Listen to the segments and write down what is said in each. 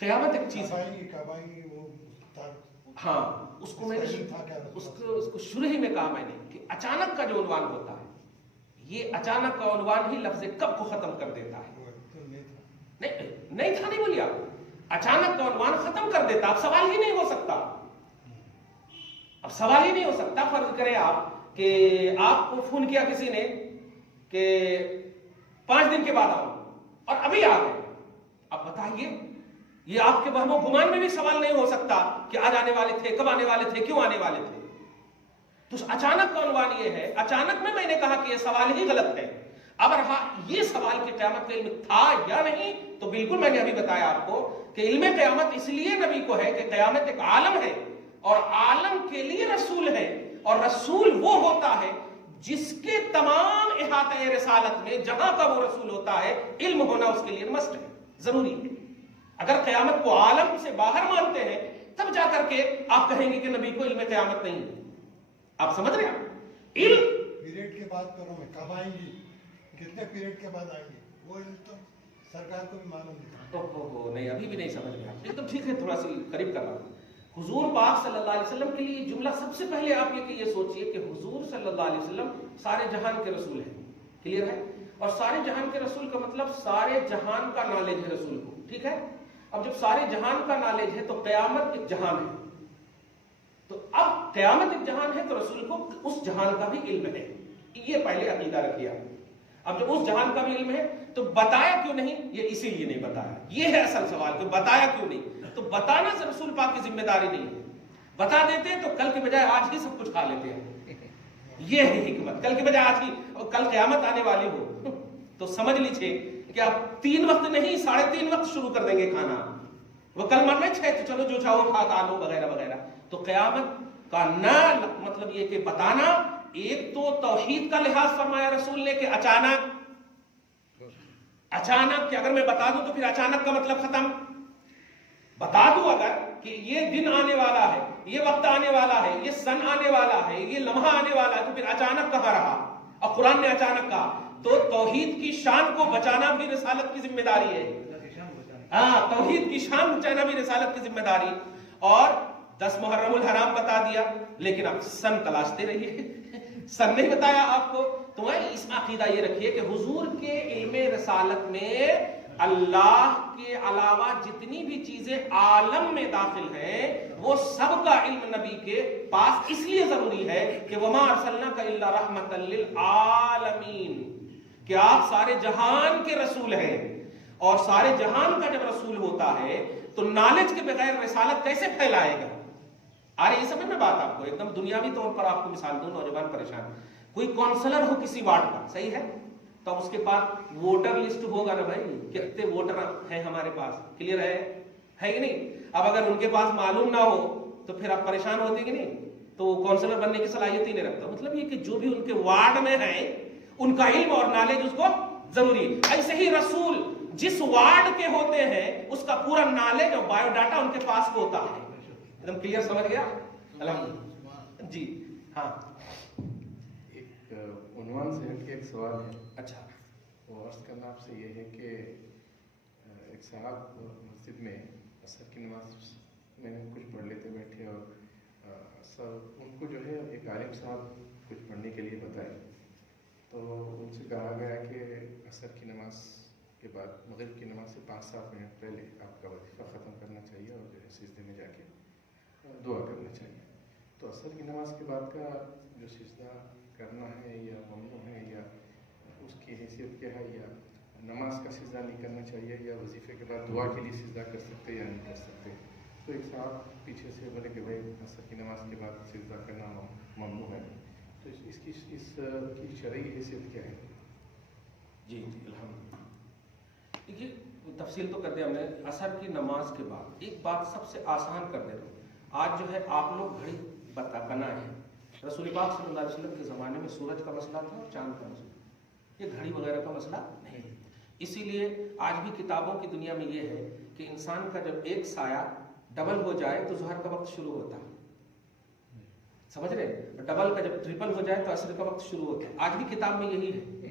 قیامت ایک چیز ہے، ہاں اس کو میں اس کو شروع ہی میں کہا میں نے کہ اچانک کا جو عنوان ہوتا ہے، یہ اچانک کا عنوان ہی لفظ کب کو ختم کر دیتا ہے. نہیں تھا، نہیں بولیے آپ، اچانک کا عنوان ختم کر دیتا. اب سوال ہی نہیں ہو سکتا، اب سوال ہی نہیں ہو سکتا. فرض کریں آپ کہ آپ کو فون کیا کسی نے کہ 5 دن کے بعد آؤ اور ابھی آ گئے. اب بتائیے، یہ آپ کے وہم و گمان میں بھی سوال نہیں ہو سکتا کہ آج آنے والے تھے، کب آنے والے تھے، کیوں آنے والے تھے. تو اچانک کا عنوان یہ ہے. اچانک میں نے کہا کہ یہ سوال ہی غلط ہے. اب رہا یہ سوال کہ قیامت کا علم تھا یا نہیں، تو بالکل میں نے ابھی بتایا آپ کو کہ علم قیامت اس لیے نبی کو ہے کہ قیامت ایک عالم ہے اور عالم کے لیے رسول ہے، اور رسول وہ ہوتا ہے جس کے تمام احاطہ رسالت میں جہاں کا وہ رسول ہوتا ہے علم ہونا اس کے لیے مسٹ ہے، ضروری ہے. اگر قیامت کو عالم سے باہر مانتے ہیں تب جا کر کے آپ کہیں گے کہ نبی کو علم قیامت نہیں ہے. آپ سمجھ رہے ہیں؟ علم پیریڈ کے بعد کرو میں کب آئیں گی، کتنے پیریڈ کے بعد آئیں گے، وہ علم تو سرکار کو بھی معلوم نہیں. نہیں ابھی بھی نہیں سمجھ گیا. ایک دم ٹھیک ہے، تھوڑا سی قریب کر رہا ہوں. حضور پاک صلی اللہ علیہ وسلم کے لیے جملہ سب سے پہلے آپ یہ سوچئے کہ حضور صلی اللہ علیہ وسلم سارے جہان کے رسول ہیں. کلیئر ہے؟ اور سارے جہان کے رسول کا مطلب سارے جہان کا نالج ہے رسول کو. ٹھیک ہے؟ اب جب سارے جہان کا نالج ہے تو قیامت ایک جہان ہے. تو اب قیامت ایک جہان ہے تو رسول کو اس جہان کا بھی علم ہے. یہ پہلے عقیدہ رکھیا. اب جب اس جہان کا بھی علم ہے تو بتایا کیوں نہیں؟ یہ اسی لیے نہیں بتایا. یہ ہے اصل سوال کہ بتایا کیوں نہیں. تو بتانا سے رسول پاک کی ذمہ داری نہیں ہے. بتا دیتے تو کل کے بجائے آج ہی سب کچھ کھا لیتے ہیں. یہ ہے حکمت. کل کے بجائے آج ہی، اور کل قیامت آنے والی ہو تو سمجھ لیجیے کہ اب 3 وقت نہیں 3.5 وقت شروع کر دیں گے کھانا. وہ کل مرنا 6 تو چلو جو چاہو کھا لو وغیرہ وغیرہ. تو قیامت کا نہ مطلب یہ کہ بتانا، ایک تو توحید کا لحاظ فرمایا رسول نے کہ اچانک کہ اگر میں بتا دوں تو پھر اچانک کا مطلب ختم. بتا دوں اگر کہ یہ دن آنے والا ہے، یہ وقت آنے والا ہے، یہ سن آنے والا ہے، یہ لمحہ آنے والا ہے، تو پھر اچانک کہاں رہا؟ اور قرآن نے اچانک کہا. تو توحید کی شان کو بچانا بھی رسالت کی ذمہ داری ہے. ہاں، توحید کی شان بچانا بھی رسالت کی ذمہ داری. اور 10 محرم الحرام بتا دیا، لیکن آپ سن تلاشتے رہیے. سن نہیں بتایا آپ کو. تو اس عقیدہ یہ رکھیے کہ حضور کے علم رسالت میں اللہ کے علاوہ جتنی بھی چیزیں عالم میں داخل ہیں وہ سب کا علم نبی کے پاس اس لیے ضروری ہے کہ وما ارسلناک الا رحمۃ للعالمین، کہ آپ سارے جہان کے رسول ہیں. اور سارے جہان کا جب رسول ہوتا ہے تو نالج کے بغیر رسالت کیسے پھیلائے گا؟ آ رہی ہے سمجھ میں بات آپ کو؟ ایک دم دنیاوی طور پر آپ کو مثال دوں. نوجوان پریشان، کوئی کونسلر ہو کسی وارڈ کا، صحیح ہے، تو اس کے پاس ووٹر لسٹ ہوگا نا بھائی، کتنے ووٹر ہیں ہمارے پاس. کلیئر ہے کہ نہیں؟ اب اگر ان کے پاس معلوم نہ ہو تو پھر آپ پریشان ہوتے کہ نہیں؟ تو وہ کونسلر بننے کی صلاحیت ہی نہیں رکھتا. مطلب یہ کہ جو بھی ان کے وارڈ میں ہیں ان کا علم اور نالج اس کو ضروری ہے. ایسے ہی رسول جس وارڈ کے ہوتے ہیں اس کا پورا نالج اور بایو ڈاٹا ان کے پاس ہوتا ہے. ایک دم کلیئر سمجھ گیا؟ جی ہاں. ایک عنوان سے ہٹ کے ایک سوال ہے. اچھا. وہ عرض کرنا آپ سے یہ ہے کہ ایک صاحب مسجد میں عصر کی نماز میں کچھ پڑھ لیتے بیٹھے، اور سر ان کو جو ہے ایک عالم صاحب کچھ پڑھنے کے لیے بتائے. تو ان سے کہا گیا کہ عصر کی نماز کے بعد مغرب کی نماز سے 5-7 منٹ پہلے آپ کا وظیفہ ختم کرنا چاہیے اور جو ہے سجدے میں جا کے دعا کرنا چاہیے. تو عصر کی نماز کے بعد کا جو سجدہ کرنا ہے یا ممنوع ہے، یا اس کی حیثیت کیا ہے، یا نماز کا سجدہ نہیں کرنا چاہیے، یا وظیفے کے بعد دعا کے لیے سجدہ کر سکتے یا نہیں کر سکتے؟ تو ایک صاحب پیچھے سے بولے کہ بھائی عصر کی نماز کے بعد سجدہ کرنا ممنوع ہے. تو اس کی شرعی حیثیت کیا ہے؟ جی الحمدللہ. دیکھیے تفصیل تو کر دیا ہم نے. عصر کی نماز کے بعد ایک بات سب سے آسان کر دیتا ہوں. آج جو ہے آپ لوگ گھڑی بنائے ہیں. رسول پاک صلی اللہ علیہ وسلم کے زمانے میں سورج کا مسئلہ تھا اور چاند کا مسئلہ. یہ گھڑی وغیرہ کا مسئلہ نہیں. اسی لیے آج بھی کتابوں کی دنیا میں یہ ہے کہ انسان کا جب ایک سایہ ڈبل ہو جائے تو ظہر کا وقت شروع ہوتا ہے. سمجھ رہے؟ ڈبل کا جب ٹرپل ہو جائے تو عصر کا وقت شروع ہوتا ہے. آج بھی کتاب میں یہی ہے.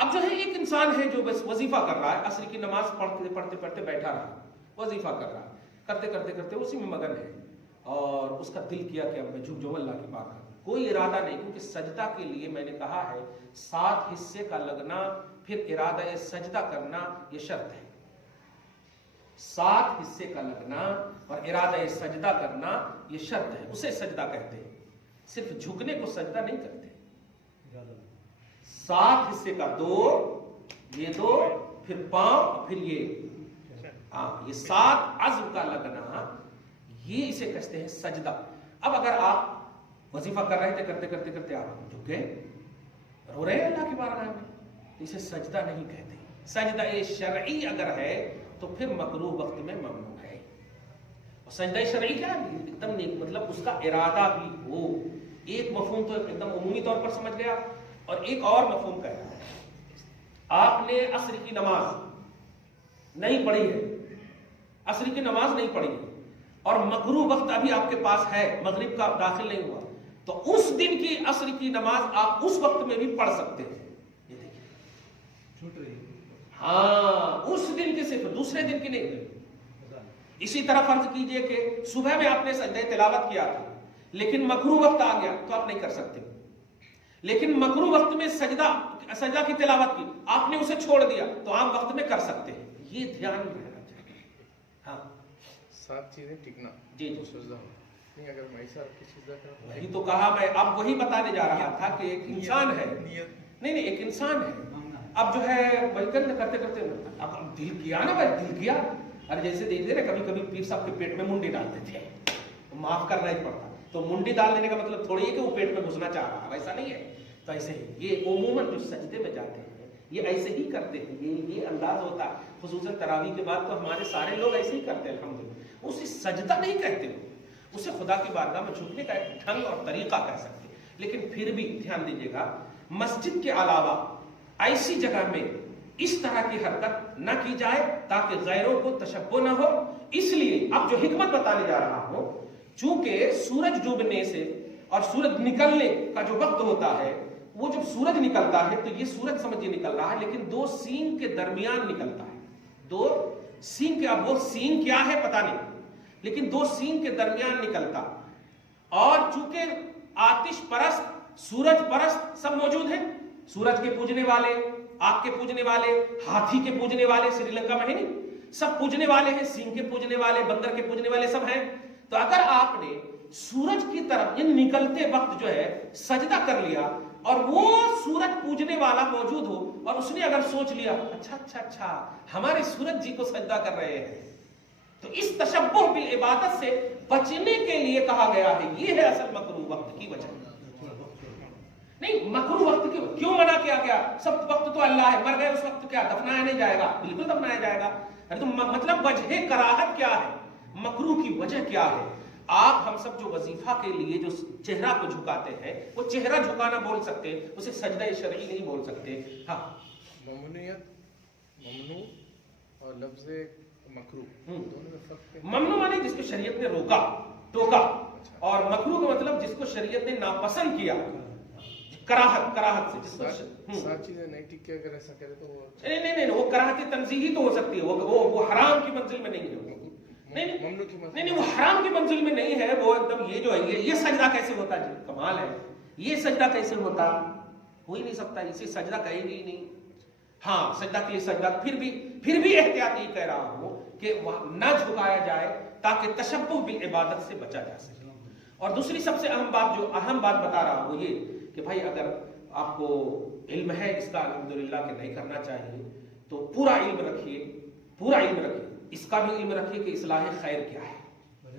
اب جو ہے ایک انسان ہے جو بس وظیفہ کر رہا ہے، عصر کی نماز پڑھتے پڑھتے بیٹھا رہا، وظیفہ کر رہا ہے، کرتے کرتے اسی میں مگن ہے، اور اس کا دل کیا کہ اب میں جھک جاؤں اللہ کی بارگاہ میں، کوئی ارادہ نہیں، کیونکہ سجدہ کے لیے میں نے کہا ہے 7 حصے کا لگنا، پھر ارادہ سجدہ کرنا یہ شرط ہے، 7 حصے کا لگنا اور ارادہ سجدہ کرنا یہ شرط ہے، اسے سجدہ کہتے ہیں، صرف جھکنے کو سجدہ نہیں کرتے۔ 7 حصے کا 2، یہ 2، پھر پاؤں، پھر یہ 7 عزم کا لگنا، یہ اسے کہتے ہیں سجدہ۔ اب اگر آپ وظیفہ کر رہے تھے، کرتے کرتے آپ جھک گئے، رو رہے ہیں اللہ کی بارگاہ میں، اسے سجدہ نہیں کہتے۔ سجدہ شرعی اگر ہے تو پھر مکروہ وقت میں ممنوع ہے۔ اور سجدہ شرعی کیا ہے؟ ایک دم نیک، مطلب اس کا ارادہ بھی ہو۔ ایک مفہوم تو ایک دم عمومی طور پر سمجھ گیا، اور ایک اور مفہوم کہہ رہا ہے، آپ نے عصر کی نماز نہیں پڑھی ہے، عصر کی نماز نہیں پڑھی ہے، اور مکروہ وقت ابھی آپ کے پاس ہے، مغرب کا داخل نہیں ہوا، تو اس دن کی عصر کی نماز آپ اس وقت میں بھی پڑھ سکتے ہیں۔ یہ دیکھیے چھوٹ رہی ہے، ہاں، اس دن کی صرف، دوسرے دن کی نہیں۔ اسی طرح فرض کیجئے کہ صبح میں آپ نے سجدہ تلاوت کیا تھا، لیکن مکروہ وقت آ گیا تو آپ نہیں کر سکتے، لیکن مکروہ وقت میں سجدہ کی تلاوت کی، آپ نے اسے چھوڑ دیا تو عام وقت میں کر سکتے ہیں۔ یہ دھیان میں رہنا چاہیے۔ ہاں 7 چیزیں ٹکنا، جی تو سجدہ نہیں، اگر میں ایسا کسی سجدہ کروں، وہی تو کہا میں، اب وہی بتانے جا رہا تھا کہ ایک انسان ہے، نہیں ایک انسان ہے، اب جو ہے بلکن کرتے اب دل کیا نا بھائی، دل کیا، ارے جیسے دیکھتے نا کبھی کبھی پیر صاحب کے پیٹ میں منڈی ڈالتے تھے، معاف کرنا ہی پڑتا، تو منڈی ڈال دینے کا مطلب تھوڑی ہے کہ وہ پیٹ میں گھسنا چاہ رہا ہے، ویسا نہیں ہے۔ تو ایسے ہی یہ عموماً جو سجدے میں جاتے ہیں یہ ایسے ہی کرتے ہیں، یہ انداز ہوتا ہے، خصوصاً تراویح کے بعد تو ہمارے سارے لوگ ایسے ہی کرتے ہیں الحمدللہ۔ اسے سجدہ نہیں کہتے، اسے خدا کی بارگاہ میں جھکنے کا ایک ڈھنگ اور طریقہ کہہ سکتے ہیں، لیکن پھر بھی دھیان دیجیے گا، مسجد کے علاوہ ایسی جگہ میں اس طرح کی حرکت نہ کی جائے تاکہ غیروں کو تشبہ نہ ہو۔ اس لیے اب جو حکمت بتانے جا رہا ہوں، چونکہ سورج ڈوبنے سے اور سورج نکلنے کا جو وقت ہوتا ہے، وہ جب سورج نکلتا ہے تو یہ سورج سمجھے نکل رہا ہے، لیکن 2 سین کے درمیان نکلتا ہے، 2 سین کے، اب وہ سین کیا ہے پتہ نہیں، لیکن 2 سین کے درمیان نکلتا، اور چونکہ آتش پرست، سورج پرست سب موجود ہیں، سورج کے پوجنے والے، آگ کے پوجنے والے، ہاتھی کے پوجنے والے، سری لنکا میں ہے نہیں، سب پوجنے والے ہیں، سینگ کے پوجنے والے، بندر کے پوجنے والے سب ہیں۔ تو اگر آپ نے سورج کی طرف یہ نکلتے وقت جو ہے سجدہ کر لیا، اور وہ سورج پوجنے والا موجود ہو، اور اس نے اگر سوچ لیا اچھا ہمارے سورج جی کو سجدہ کر رہے ہیں، تو اس تشبہ بالعبادت سے بچنے کے لیے کہا گیا ہے، یہ ہے اصل مکروہ وقت کی وجہ۔ نہیں، مکروہ وقت کیوں منع کیا گیا؟ سب وقت تو اللہ ہے، مر گئے اس وقت کیا دفنایا نہیں جائے گا؟ بالکل دفنایا جائے گا۔ تو مطلب وجہ کراہت کیا ہے، مکروہ کی وجہ کیا ہے؟ آپ ہم سب جو وظیفہ کے لیے جو چہرہ کو جھکاتے ہیں، وہ چہرہ جھکانا بول سکتے ہیں، اسے سجدہ شرعی نہیں بول سکتے۔ ہاں، ممنوعیت، ممنوع اور لفظ مکروہ دونوں میں فرق ہے۔ ممنوع مانے جس کو شریعت نے روکا، ٹوکا، اور مکروہ کا مطلب جس کو شریعت نے ناپسند کیا، کراہت سے، جس کو 7 چیزیں نہیں ٹک کے اگر ایسا کرے تو وہ نہیں، وہ کراہت تنزیہی تو ہو سکتی ہے، وہ حرام کی منزل میں نہیں ہے، نہیں وہ حرام کی منزل میں نہیں ہے، وہ ایک دم یہ جو ہے یہ سجدہ کیسے ہوتا ہے؟ جی کمال ہے، یہ سجدہ کیسے ہوتا؟ ہو ہی نہیں سکتا، اسے سجدہ کہیں گے ہی نہیں۔ ہاں سجدہ کے لیے سجدہ، پھر بھی احتیاطی کہہ رہا ہوں کہ نہ جھکایا جائے تاکہ تشبہ بالعبادت سے بچا جا سکے۔ اور دوسری سب سے اہم بات بتا رہا ہوں وہ یہ کہ بھائی اگر آپ کو علم ہے اس کا الحمدللہ کہ نہیں کرنا چاہیے، تو پورا علم رکھیے، اس کا بھی علم رکھیے کہ اصلاح خیر کیا ہے،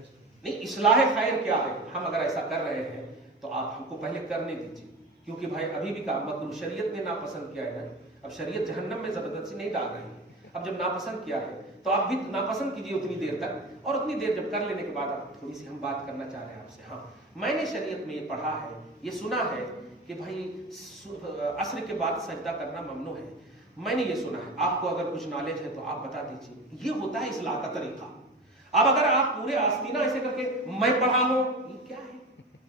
نہیں اصلاح خیر کیا ہے۔ ہم اگر ایسا کر رہے ہیں تو آپ ہم کو پہلے کرنے دیجیے، کیونکہ بھائی ابھی بھی مکروہ شریعت نے ناپسند کیا ہے، اب شریعت جہنم میں زبردستی نہیں ڈال رہی ہے، اب جب ناپسند کیا ہے تو آپ بھی ناپسند کیجیے اتنی دیر تک، اور اتنی دیر جب کر لینے کے بعد آپ تھوڑی سی ہم بات کرنا چاہ رہے ہیں آپ سے۔ ہاں میں نے شریعت میں یہ پڑھا ہے، یہ سنا ہے کہ بھائی عصر کے بعد سجدہ کرنا ممنوع ہے، میں نے یہ سنا ہے، آپ کو اگر کچھ نالج ہے تو آپ بتا دیجیے، یہ ہوتا ہے اصلاح کا طریقہ۔ اب اگر آپ پورے آستینہ ایسے کر کے میں پڑھا ہوں، یہ کیا ہے؟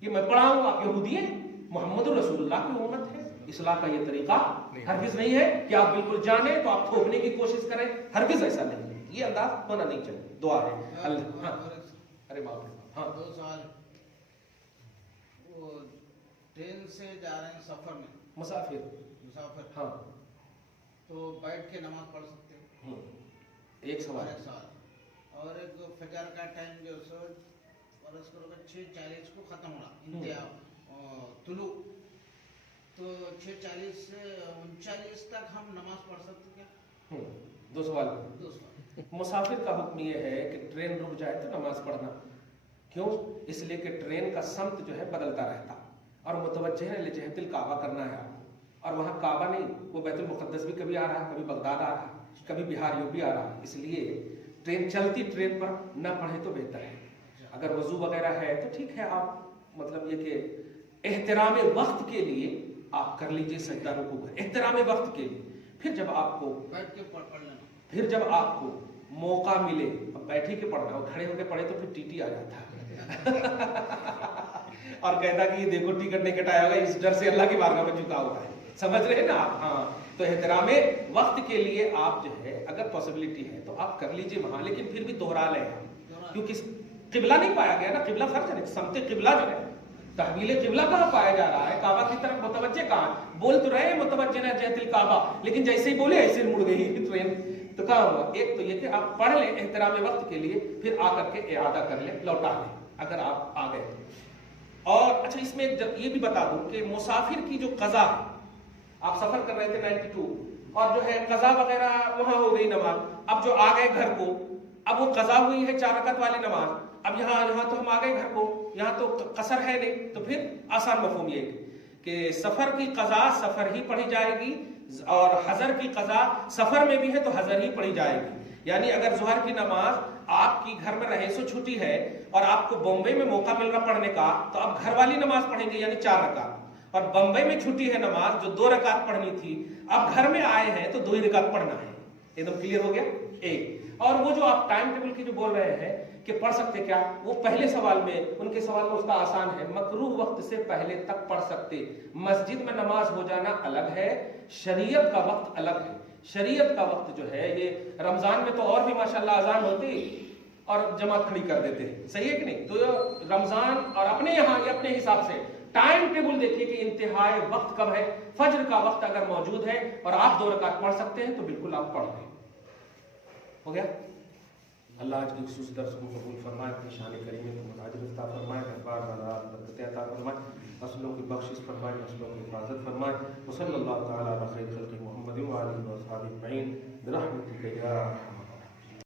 یہ میں پڑھا ہوں، آپ یہودی ہیں، محمد رسول اللہ کی امت ہے، اصلاح کا یہ طریقہ ہرگز نہیں ہے کہ آپ بالکل جانیں تو آپ تھوپنے کی کوشش کریں، ہرگز ایسا نہیں ہے، یہ انداز ہونا نہیں چاہیے. دعا ہے اللہ. ہاں ارے باپ رے. ہاں 2 سوال. وہ ٹرین سے جا رہے ہیں سفر میں، مسافر ہاں تو بیٹھ کے نماز پڑھ سکتے ہیں؟ ایک سوال. ایک سوال. اور ایک فجر کا ٹائم جو سو فرض کرو کہ 6:40 کو ختم ہوا انتہا طلوع، تو 6:40 سے 39 تک ہم نماز پڑھ سکتے کیا؟ 2 سوال. 2 سوال. مسافر کا حکم یہ ہے کہ ٹرین رک جائے تو نماز پڑھنا. کیوں؟ اس لیے کہ ٹرین کا سمت جو ہے بدلتا رہتا اور متوجہ ہے لجہت الکعبہ کرنا ہے آپ کو، اور وہاں کعبہ نہیں، وہ بیت المقدس بھی کبھی آ رہا ہے، کبھی بغداد آ رہا ہے، کبھی بہار یوپی آ رہا ہے. اس لیے ٹرین چلتی ٹرین پر نہ پڑھے تو بہتر ہے. اگر وضو وغیرہ ہے تو ٹھیک ہے، آپ مطلب یہ کہ احترام وقت کے لیے آپ کر لیجئے سجدہ رکوع پر، احترام وقت کے لیے. پھر جب آپ کو بیٹھ کے پڑھ لینا، پھر جب آپ کو موقع ملے، اب بیٹھے کے پڑھنا ہو، کھڑے ہو کے پڑھے تو پھر ٹی ٹی آ جاتا ہے اور کہتا کہ یہ دیکھو ٹکٹ نہیں کٹایا ہوگا، اس ڈر سے اللہ کی بارگاہ میں جھکا ہوا ہے. سمجھ رہے ہیں نا آپ؟ ہاں تو احترام وقت کے لیے آپ جو ہے اگر پاسبلٹی ہے تو آپ کر لیجئے وہاں، لیکن پھر بھی دوہرا لیں، کیونکہ قبلہ نہیں پایا گیا نا. قبلہ فرض ہے، سمت قبلہ جو ہے، تحویل قبلہ کہاں پایا جا رہا ہے؟ کعبہ کی طرف متوجہ کہاں؟ بول تو رہے ہیں متوجہ نہ جہت الکعبہ، لیکن جیسے ہی بولے ایسے مڑ گئی ٹرین. تو کہاں ہوا؟ ایک تو یہ کہ آپ پڑھ لیں احترام وقت کے لیے، پھر آ کر کے اعادہ کر لیں، لوٹا لیں اگر آپ آ گئے. اور اچھا اس میں یہ بھی بتا دوں کہ مسافر کی جو قضا ہے، آپ سفر کر رہے تھے 92 اور جو ہے قضا وغیرہ وہاں ہو گئی نماز، اب جو آ گئے گھر کو، اب وہ قضا ہوئی ہے 4 رکعت والی نماز، اب یہاں تو ہم آ گئے گھر کو، یہاں تو قصر ہے نہیں، تو پھر آسان مفہوم یہ کہ سفر کی قضا سفر ہی پڑھی جائے گی، اور حضر کی قضا سفر میں بھی ہے تو حضر ہی پڑھی جائے گی. یعنی اگر ظہر کی نماز آپ کی گھر میں رہے سو چھٹی ہے اور آپ کو بمبئی میں موقع مل رہا پڑھنے کا، تو آپ گھر والی نماز پڑھیں گے یعنی 4 رکعت. اور بمبئی میں چھٹی ہے نماز جو 2 رکعت پڑھنی تھی، اب گھر میں آئے ہیں تو 2 ہی رکعت پڑھنا ہے. ایک دم کلیئر ہو گیا. ایک اور وہ جو آپ ٹائم ٹیبل کی جو بول رہے ہیں کہ پڑھ سکتے کیا، وہ پہلے سوال میں ان کے سوال میں اس کا آسان ہے، مکروہ وقت سے پہلے تک پڑھ سکتے. مسجد میں نماز ہو جانا الگ ہے، شریعت کا وقت الگ ہے. شریعت کا وقت جو ہے یہ رمضان میں تو اور بھی ماشاءاللہ اذان ہوتی اور جماعت کھڑی کر دیتے ہیں، صحیح ہے کہ نہیں؟ تو رمضان اور اپنے یہاں یہ اپنے حساب سے ٹائم ٹیبل دیکھیے کہ انتہائی وقت کب ہے. فجر کا وقت اگر موجود ہے اور آپ 2 رکعت پڑھ سکتے ہیں تو بالکل آپ پڑھ لیں. ہو گیا. اللہ آج کی خصوصی درس کو قبول فرمائے، اپنی شان کریمہ کو متاجر عطا فرمائے، دربار والا برکتیں عطا فرمائے، فصلوں کی بخشش فرمائے، نسلوں کی حفاظت فرمائے. وصلی اللہ تعالی علی خیر خلق محمد و آلہ و اصحابہ اجمعین برحمتک یا